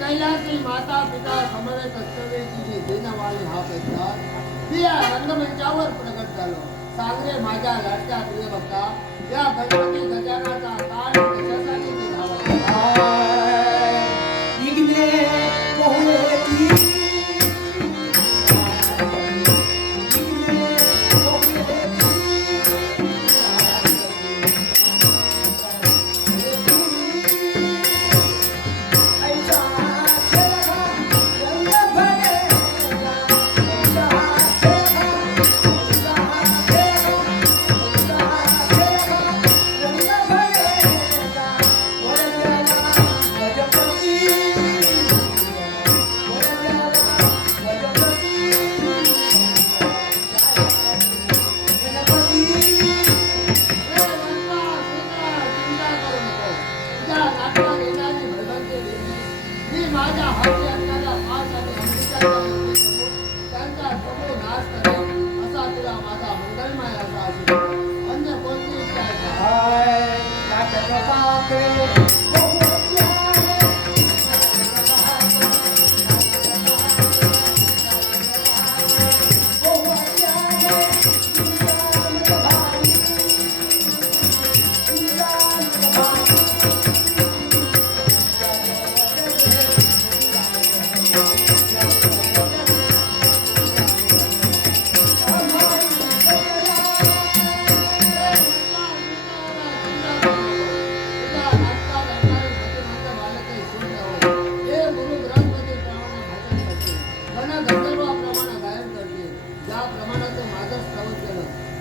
कैलासी माता पिता समवेत असलेली देणवाली हा पैसा ती या रंगमंचावर प्रगट झालो. सांगरे माझ्या लाडक्या प्रिय भक्ता, या गणपती गजाननाचा काळ कशासाठी ते धावला. माझ्या हाती असणाऱ्या पाच आणि अमृताच्या त्यांचा समूह नाश करेल असा तुला माझा मंगलमय असा आशीर्वाद. अन्य कोणती इच्छा आहे का?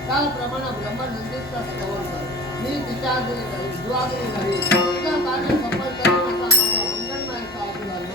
त्याप्रमाणे ब्रह्मनंदीचा स्तवन कर. मी तिच्या दुआरी नाही तुझा कार्य सफल करेन असा माझा मंगलमय असा आशीर्वाद.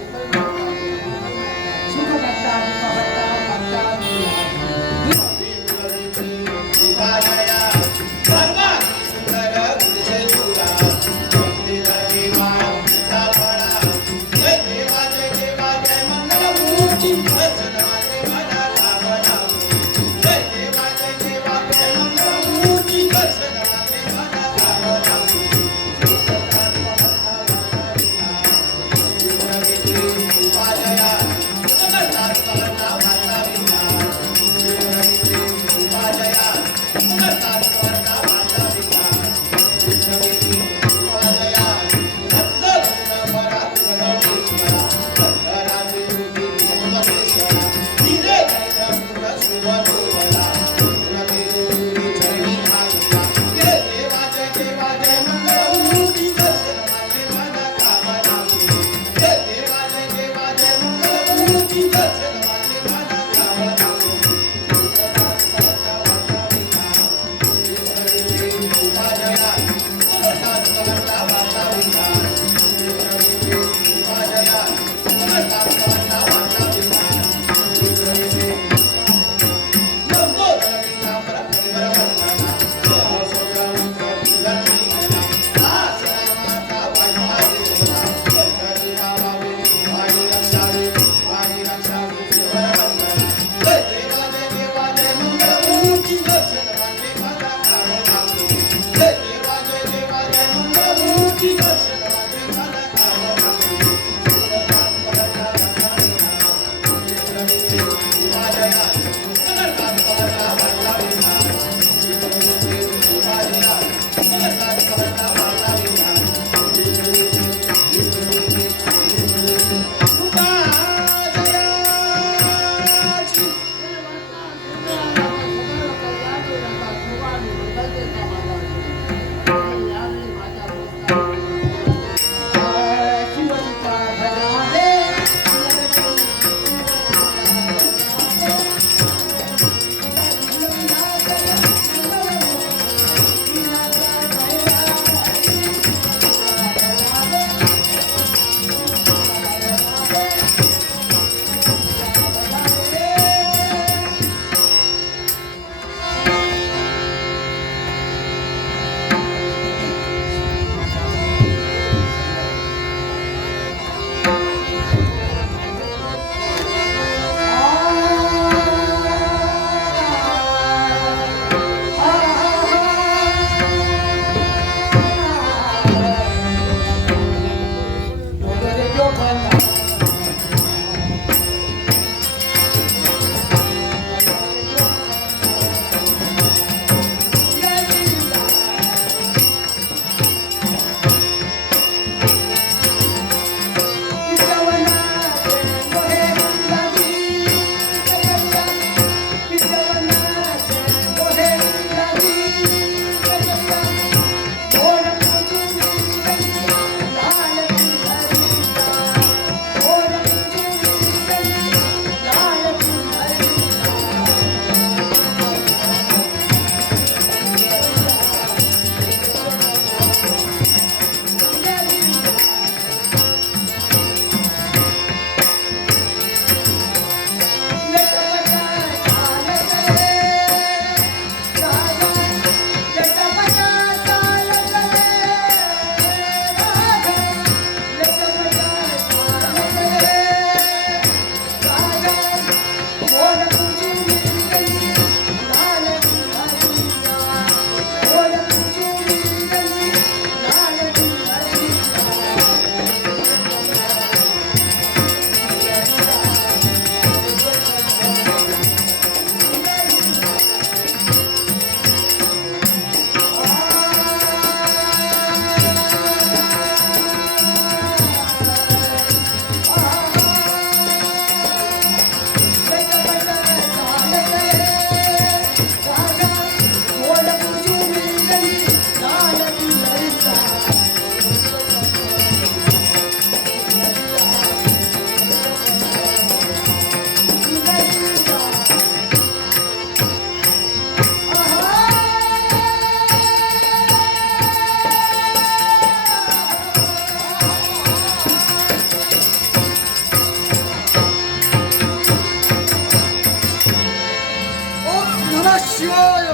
शिवाय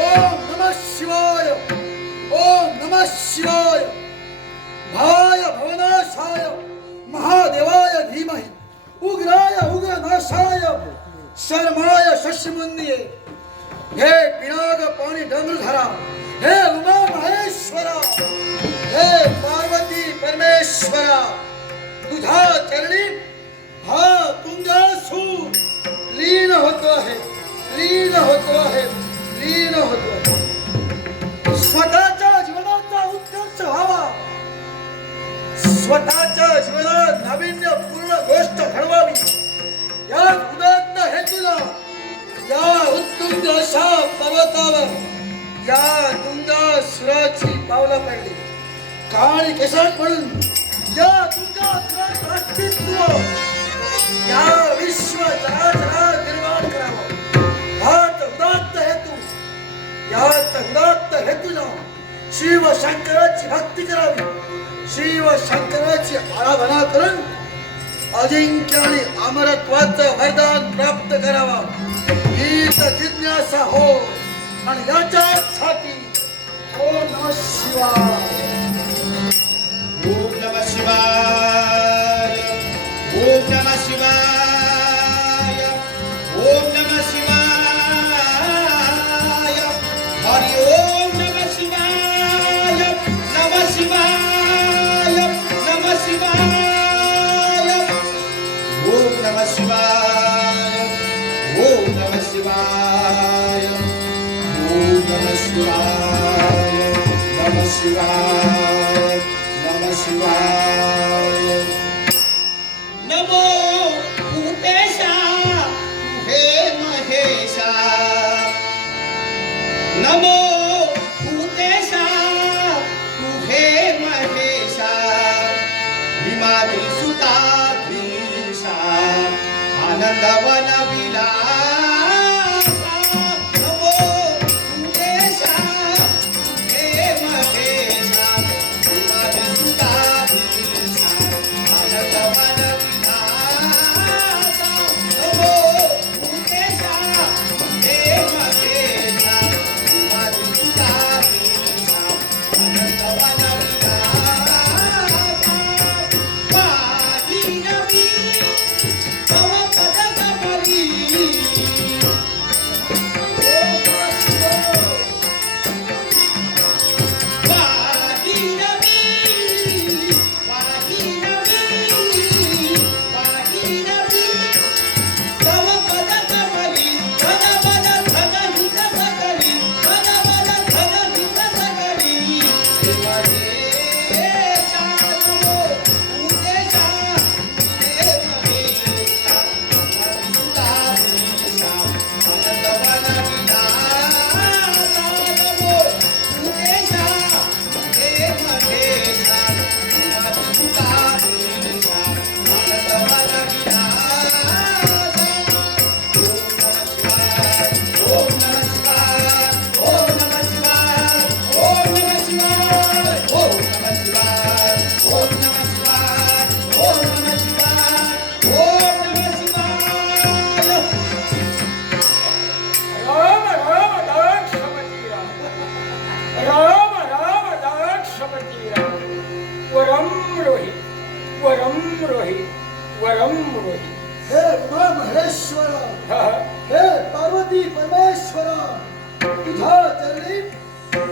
ओम नमः शिवाय ओम नमः शिवाय भाय भवनाशाय महादेवाय धीमहि उग्राय उग्रनाशाय शर्माय शशिमुन्निये हे पिनाक पाणी डमरूधरा हे उमा महेश्वरा हे पार्वती परमेश्वरा तुझ्या चरणी हा तुंगासूर लीन होतो आहे लीन होतो आहे लीन होतो आहे स्वतःच्या जीवनाचा उत्कर्ष व्हावा स्वतःच्या जीवनात नाविन्यपूर्ण गोष्ट घडवावी या उदात्त हेतूला या उत्तुंग अशा पर्वतावर या तुंगासुराची पावलं पडली काळी केसात पडून या तुंगासुराचं अस्तित्व या विश्व चराचरात निर्माण करावं हाच उदात्त हेतू याच उदात्त हेतूला शिव शंकराची भक्ती करावी शिव शंकराची आराधना करून अजिंक्य आणि अमरत्वाचं वरदान प्राप्त करावा हीच जिज्ञासा हो आणि याच्यासाठी ओम नमः शिवाय ओम नमः शिवाय ओम नमः शिवाय ओम नमः शिवाय हरि ओम नमः शिवाय नमः शिवाय नमः शिवाय ओम नमः शिवाय ओम नमः शिवाय ओम नमः शिवाय नमः शिवाय नमः शिवाय नमो भूतेशा हे महेशा नमो भूतेशा हे महेशा हिमाद्री सुताधीशा आनंदवन विलासा नमो भूतेशा हे महेशा हिमाद्री सुताधीशा आनंदवन विलासा नमो भूतेशा हे महेशा हिमाद्री सुताधीशा आनंदवन विलासा पाही नवी तव पदकमली पाही नवी पाही नवी पाही नवी तव पदकमली धन बल धन हित सकली धन बल धन हित सकली हे महेशा नमो भूतेशा हे महेशा सुताधीशा आनंदवन विलासा नमो भूतेशा हे महेशा सुताधीशा आनंदवन विलासा ओम नमः शिवाय ओम नमः शिवाय ओम नमः शिवाय ओम नमः शिवाय ओम नमः शिवाय ओम नमः शिवाय ओम नमः शिवाय राम राम दाक्षपती राम राम राम दाक्षपती राम वरम रोहित वरम रोहित वरम रोहित हे उमा महेश्वरा हा हे पार्वती परमेश्वरा तुझ्या चरणी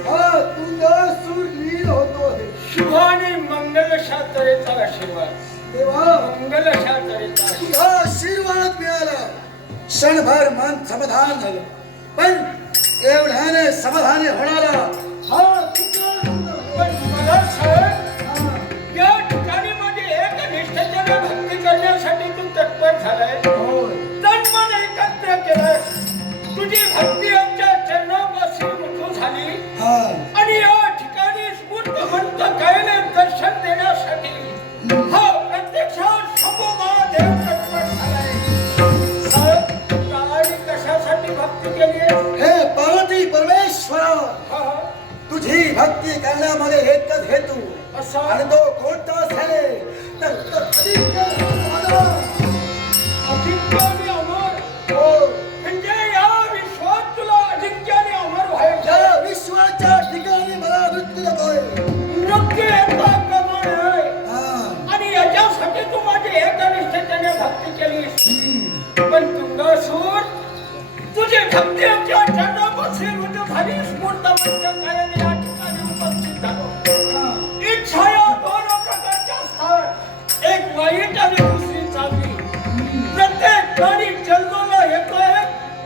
हा तुंगासूर लीन होतो आहे शुभाने मंगल शास्त्रेचा आशीर्वाद देवा मंगल शास्त्रेचा तुझा आशीर्वाद मिळाला क्षणभर मन समाधान झालं पण एवढ्याने समाधानी होणारा हा तुंगासूर पण मला सांग हा. या ठिकाणी माझी एकनिष्ठतेने भक्ती करण्यासाठी तू तत्पर झालाय होय. तन मन एकत्र केलं तुझी भक्ती आमच्या चरणापासून रुजू झाली हा. आणि या ठिकाणी स्फूर्तवंत कैले दर्शन देण्यासाठी हा प्रत्यक्षात शंभोबा देव तत्पर झालाय साहेब, काय कशासाठी भक्ती केली आहे हे पार्वती परमेश्वरा हा, तुझी भक्ती करण्यामध्ये एकच हेतू असा आणि तो कोणता असेल तर अजिंक्य अजिंक्य आणि अमर हो म्हणजे या विश्वात तुला पण तुंगासूर तुझे भक्तीच्या चरणापाशी रुजू झाली स्फूर्तवंत कायाने या ठिकाणी उपस्थित झालो. इच्छा या दोन प्रकारच्या असतात, एक वाईट आणि दुसरी चांगली. प्रत्येक प्राणी जन्माला येतोय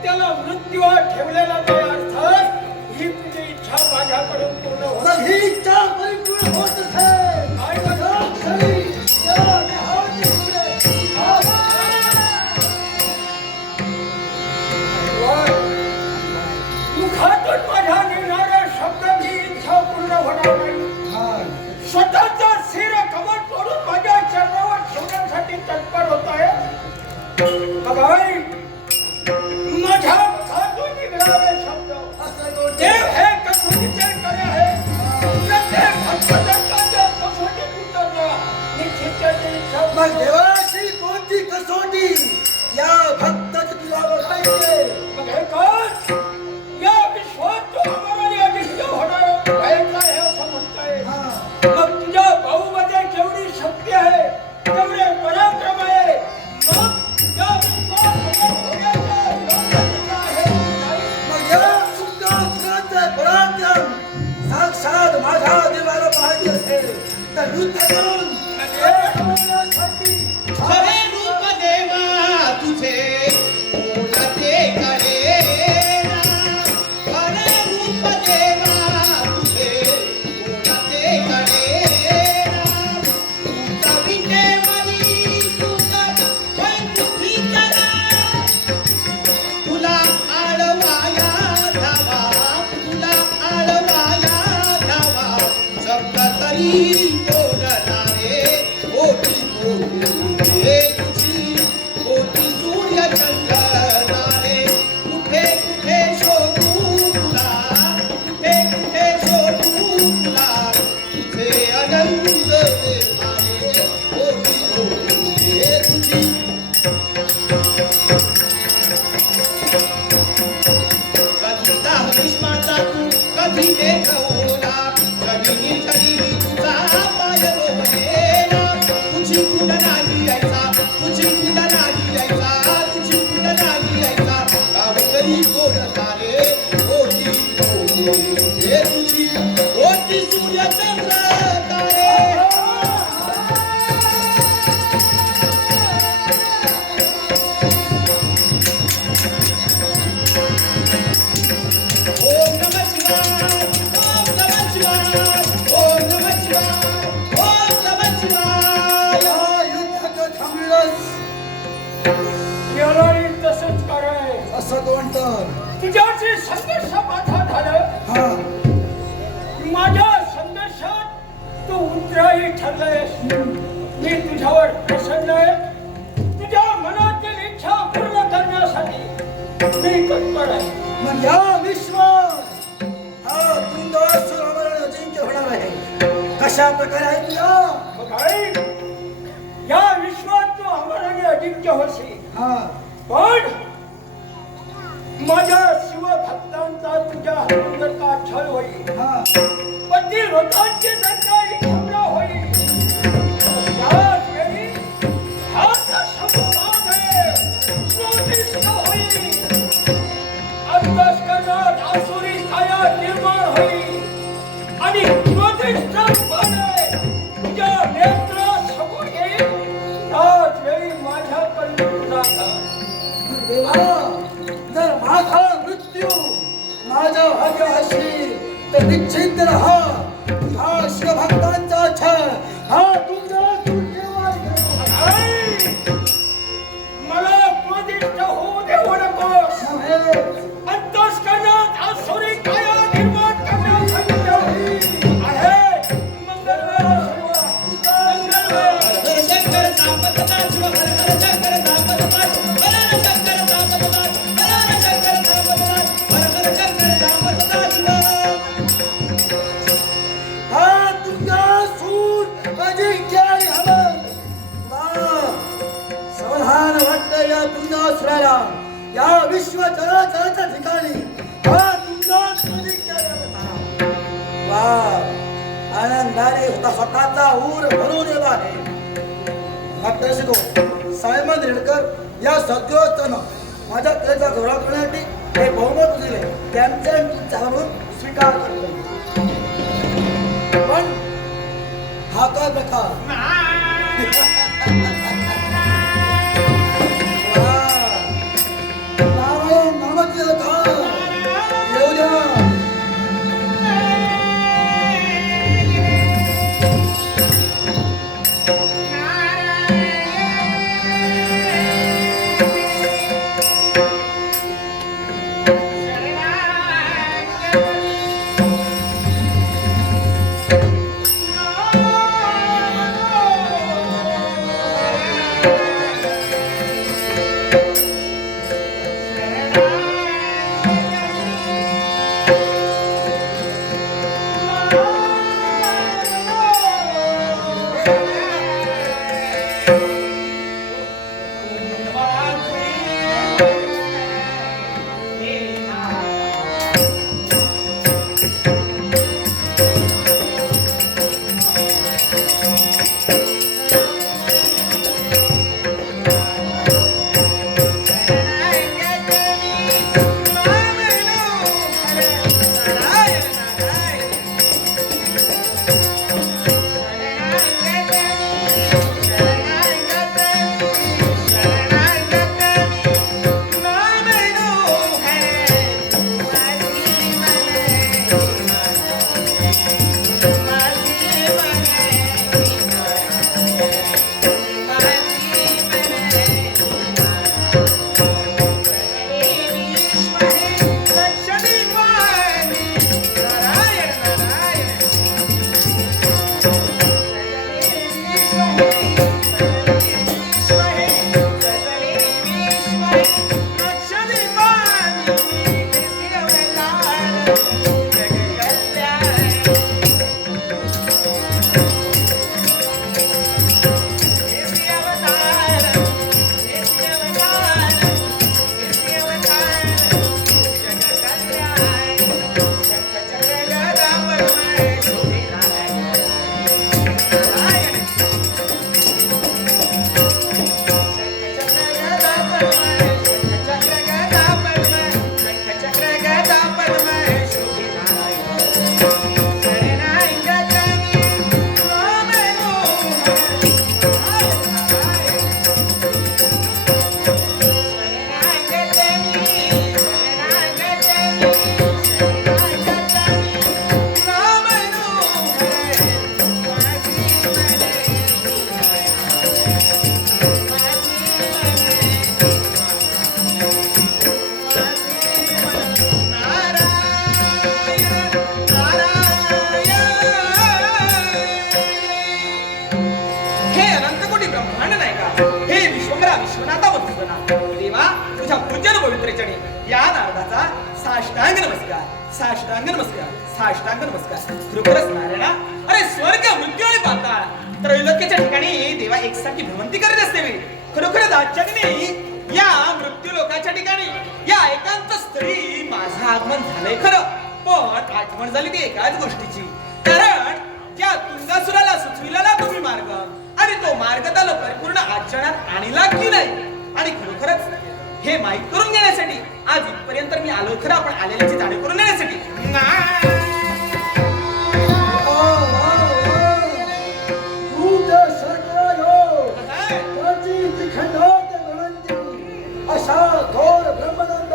त्याला मृत्यू हा ठेवलेला नाही. अर्थात ही तुझी इच्छा माझ्याकडून पूर्ण होत मग ही इच्छा परिपूर्ण होत असेल. काय बघा क्षणी या देहाची इकडे. मुखातून माझ्या निघणाऱ्या शब्दाची इच्छा पूर्ण होणार नाही. स्वतःचा शिर कमल तोडून माझ्या चरणावर ठेवण्यासाठी तत्पर होत आहे. बघाय माझ्या मुखातून निघणारे शब्द देव हे कसोटीचे करे आहे. प्रत्येक भक्तजनाच्या कसोटीत उतरला निश्चित त्याची इच्छा मग पूर्ण. देवाची कोणती कसोटी या भक्ताची तुला बघायचे. मग हे काय या विश्वात तो अमराने अजिंक्य होणार व्हायचा आहे असं म्हणताय. मग तुझ्या भाऊमध्ये जेवढी शक्ती आहे तेवढे पराक्रम आहे. मग या विश्वात अमर होण्याचा योग्य आहे नाही. मग या सुखासुराचे पराक्रम साक्षात माझ्या देवाला पाहिजे असेल तर युद्ध करून मिळवण्यासाठी खरे रूप देवा तुझे कोणाचे कळेना. खरे रूप देवा तुझे कोणाचे कळेना. तुझा विटेवरी तुझा वैकुंठी करा. तुला आळवाया धावा, तुला आळवाया धावा. शब्द तरी बोलला रे. ओटी बोलले तुझी, ओटी सूर्य चंद्र नारे. कुठे कुठे शोधू तुला, कुठे कुठे शोधू तुला. तुझे अनंत देवारे. ओटी बोलले तुझी. कधी दाह भीष्माचा तू कधी मेघ ओला. कधी निर्जरी तुझा पाय रोवलेला. तुझी कुंड नाही यायचा, तुझी कुंड नाही यायचा, तुझी कुंड नाही यायचा. गावकरी कोणता रे. ओटी बोलले तुझी, ओटी सूर्य चंद्र तारे. ओम नमः शिवाय, ओम नमः शिवाय, ओम नमः शिवाय, ओम नमः शिवाय. या युद्ध थांबलंच यालाही तसंच कराय. असं कोणतं. तुझ्याशी संघर्ष माझा झालं. माझ्या संघर्षात तू उतराही ठरलायस. मी तुझ्यावर प्रसन्न आहे. तुझ्या मनातील इच्छा पूर्ण करण्यासाठी मी तत्पर आहे. मग या विश्वात हा तुंगासूर अमराने अजिंक्य होणार आहे. कशा प्रकारे आहे तुला. मग आई, या विश्वात तू अमराने अजिंक्य होशील. पण माझ्या शिवभक्तांचा तुझ्या हृदयाचा छळ होईल. पती व्रतांची दंडाई क्षम्र होईल. त्याच वेळी हात शब्दामध्ये स्फोटित होईल. अंतस्करणात आसुरी काया निर्माण होईल. आणि क्रोधिष्ठपणे तुझ्या नेत्रात समोर येईल. त्याच वेळी माझ्याकडे तुझा देवा जर माझा मृत्यू माझ्या भाग्य असेल तर निश्चित रहा. हा शिवभक्तांचा छळ हा तुंगासूर केव्हा आई, मला क्रोधिष्ठ होऊ देऊ नकोस. अंतस्करणात आसुरी काया निर्माण करण्यासाठी आहे. मंगलमय सर्व मंगलमय. हर शंकर सापदता शिव, हर हर शंकर सापदता, हर हर शंकर सापदता, हर हर शंकर सापदता, हर हर शंकर सापदता शिव. हा तुंगासूर अजिंक्य अमर. समाधान वाटतं या तुंगासुराला. या विश्व चराचराच्या ठिकाणी हा तुंगासूर अजिंक्य अमर. आनंदाने होता स्वतःचा ऊर भरून येत आहे. भक्त शिको सायमन रेडकर या सद्योजानं माझ्या कलेचा गौरव करण्यासाठी हे बहुमत दिले. त्यांचे आणि तुमच्या म्हणून स्वीकार करतो. पण हा काय प्रकार? नारायण नामाची कथा येऊ द्या. साष्टांग नमस्कार, साष्टांग नमस्कार, साष्टांग नमस्कार. खरोखरच नारायणा, अरे स्वर्ग मृत्यू आणि पाताळ त्रैलोक्याच्या ठिकाणी देवा एकसारखी भ्रमंती करत असते. खरोखरच आजच्याने या मृत्यू लोकाच्या ठिकाणी या एकांत स्थळी माझं आगमन झालंय खरं, पण आठवण झाली ती एकाच गोष्टीची. कारण त्या तुंगासुराला सुचविलेला तुम्ही मार्ग आणि तो मार्ग त्याला परिपूर्ण आचरणात आणला की नाही, आणि खरोखरच हे माहीत करून घेण्यासाठी आज इथपर्यंत मी आलो खरं, आपण आलेल्याची जाणीव करून घेण्यासाठी. अशा थोर ब्रह्मानंद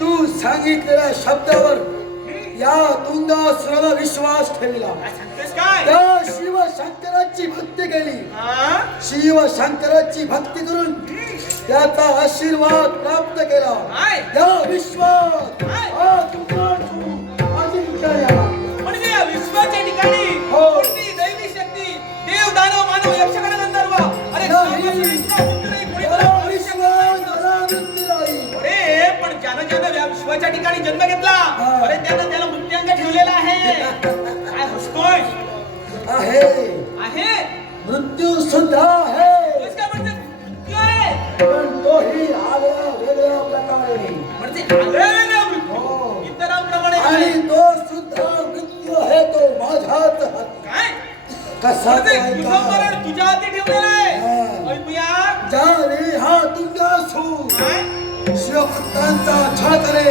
तू सांगितलेल्या शब्दावर या तुंगासुराला विश्वास ठेवला, त्या शिवशंकराची भक्ती केली, शिवशंकराची भक्ती करून त्याचा आशीर्वाद प्राप्त केला. या विश्वात म्हणजे या विश्वाच्या ठिकाणी कोणती दैवी शक्ती, देव दानव मानव यक्ष गंधर्व, अरे पण ज्यानं या विश्वाच्या ठिकाणी जन्म घेतला, अरे त्यानं त्याला मृत्यांग ठेवलेला आहे. काय हसतोय? आहे मृत्यू सुद्धा आहे, मृत्यू आहे, पण तोही आगळ्या वेगळ्या प्रकारे, म्हणजे आगळ्या वेगळ्या मृत्यू इतरांप्रमाणे आणि कसा म्हणजे काय तुझं का? मरण तुझ्या हाती ठेवलेलं आहे हा. ऐकूया ज्यावेळी हा तुंगासू काय? शिवभक्तांचा छळ करे,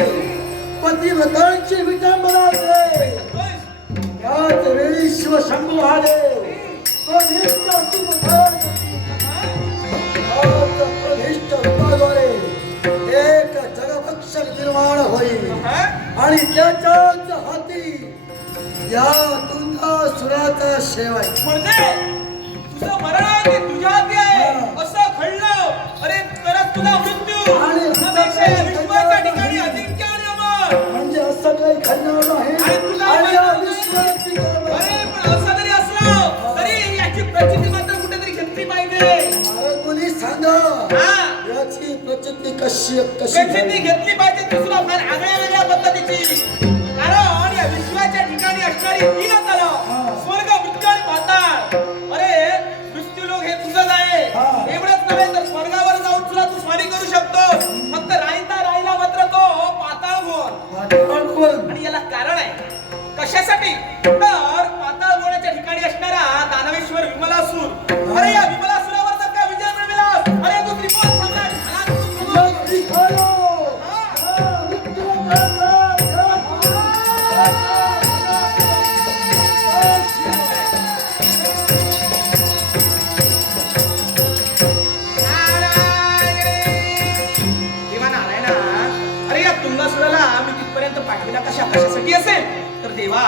पतिव्रतांची विटंबना करे, होय. त्याच वेळी शिवशंभू महादेव प्रधिष्ठ तुमधार प्रधिष्ठ रूपाद्वारे एक जगभक्षक निर्माण होईल हा? आणि त्याच्याच हाती या तुंगासुराचा शेव आहे. म्हणजे तुझं मरण ते तुझ्या हाती आहे हा. असं घडलं अरे तरच तुझा मृत्यू आणि अपेक्षा या विश्वाच्या ठिकाणी अजिंक्य आणि अमर म्हणजे असं काही घडणार नाही आणि तुला आणि या माहिती विश्वात टिकवणार. अरे पण असं जरी असलं तरी याची प्रचिती मात्र कुठेतरी घेतली पाहिजे महाराज मुली सांगा हा याची प्रचिती कशी कशी प्रचिती झाली? घेतली पाहिजे ती तुला फार आगळ्या वेगळ्या पद्धतीची कारण या विश्वाच्या ठिकाणी असणारी तीन तलाव स्वर्ग मृत्यू आणि पाताळ अरे मृत्यूलोक हे तुझंच आहे हा. एवढंच नव्हे तर स्वर्गावर जाऊन तुला तू स्वारी करू शकतो फक्त राहिला मात्र तो पाताळ गोर वाटवण. आणि याला कारण आहे कशासाठी तर पाताळ गोळ्याच्या ठिकाणी असणारा दानवेश्वर विमलासूर अरे या विमलासुरावर जर का विजय मिळविला अरे तू त्रिपुर सम्राट झाला तू तुझं- नक्की खरो. हा. हा, विठ्ठलाचा देवा नारायणा अरे या तुंगासुराला मी तिथपर्यंत पाठविला कशासाठी असेल तर देवा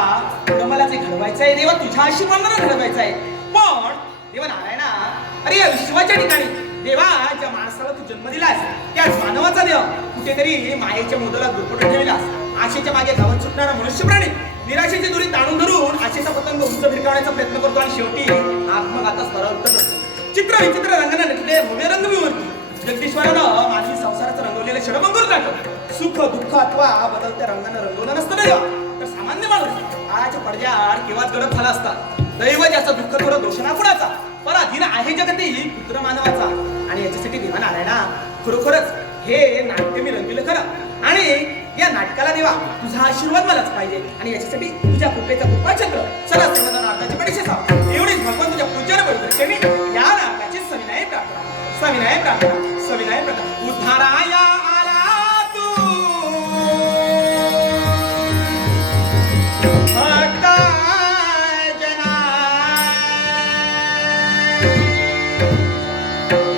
तुला मला जे घडवायचं आहे देवा तुझ्या आशीर्वादानं घडवायचं आहे पण देवा नारायणा अरे या विश्वाच्या ठिकाणी देवा ज्या माणसाला तू जन्म दिलास त्याच मानवाचा देव कुठेतरी मायेच्या मुदला दुर्पटून ठेवलास आशेच्या मागे धावत सुटणारा मनुष्य प्राणी निराशेची दुरी ताणून धरून आशेचा पतंग उंच भिरकावण्याचा प्रयत्न करतो आणि शेवटी आत्मघाता स्वरावर करतो चित्र विचित्र रंगाने नटले भव्य रंगभूमीवरती जगदीश्वरानं मानवी संसाराचं रंगवलेलं षडभंगूर नाटक सुख दुःख अथवा बदलत्या रंगानं रंगवलं नसतं ना देवा तर सामान्य माणूस आळाच्या पडद्याआड केव्हाच गडप झाला असता दैव ज्याचा दुःख थोडं दोषणा कुणाचा पराधीन आहे जगती पुत्र मानवाचा आणि याच्यासाठी देवा नारायणा खरोखरच हे नाट्य मी रंगविलं खरं आणि या नाटकाला देवा तुझा आशीर्वाद मलाच पाहिजे आणि याच्यासाठी तुझ्या कृपेचा कृपाचंद्र चला सर्वजण नाटकाची परीक्षा साव एवढीच भगवान तुझ्या पूजन पवित्र मी या नाटकाची सविनय प्रार्थना उद्धाराया आला तू भक्ता जना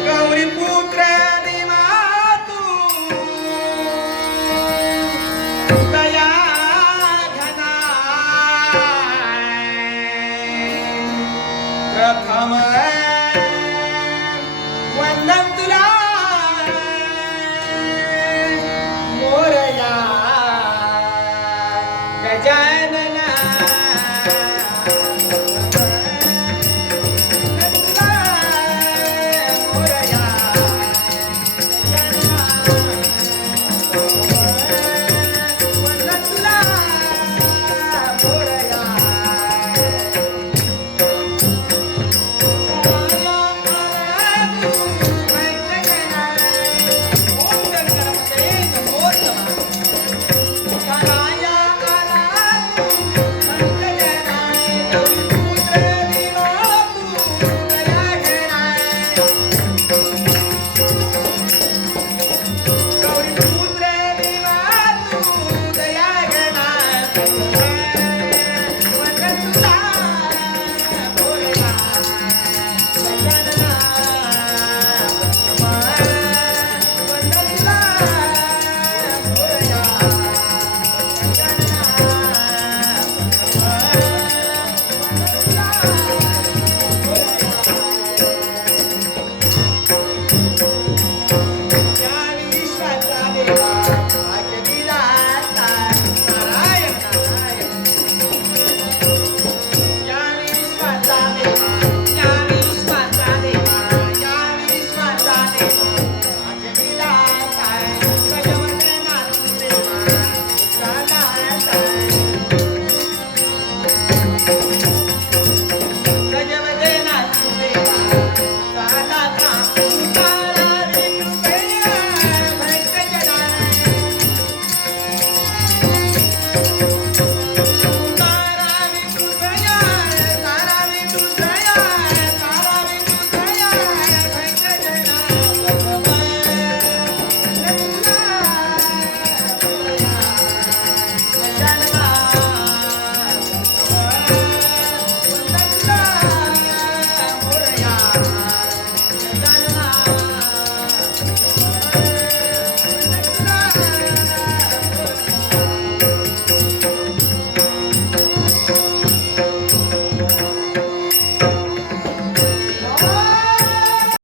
गौरी पुत्र देवा तू दया घना प्रथम वंदन तुला मोरया गजानन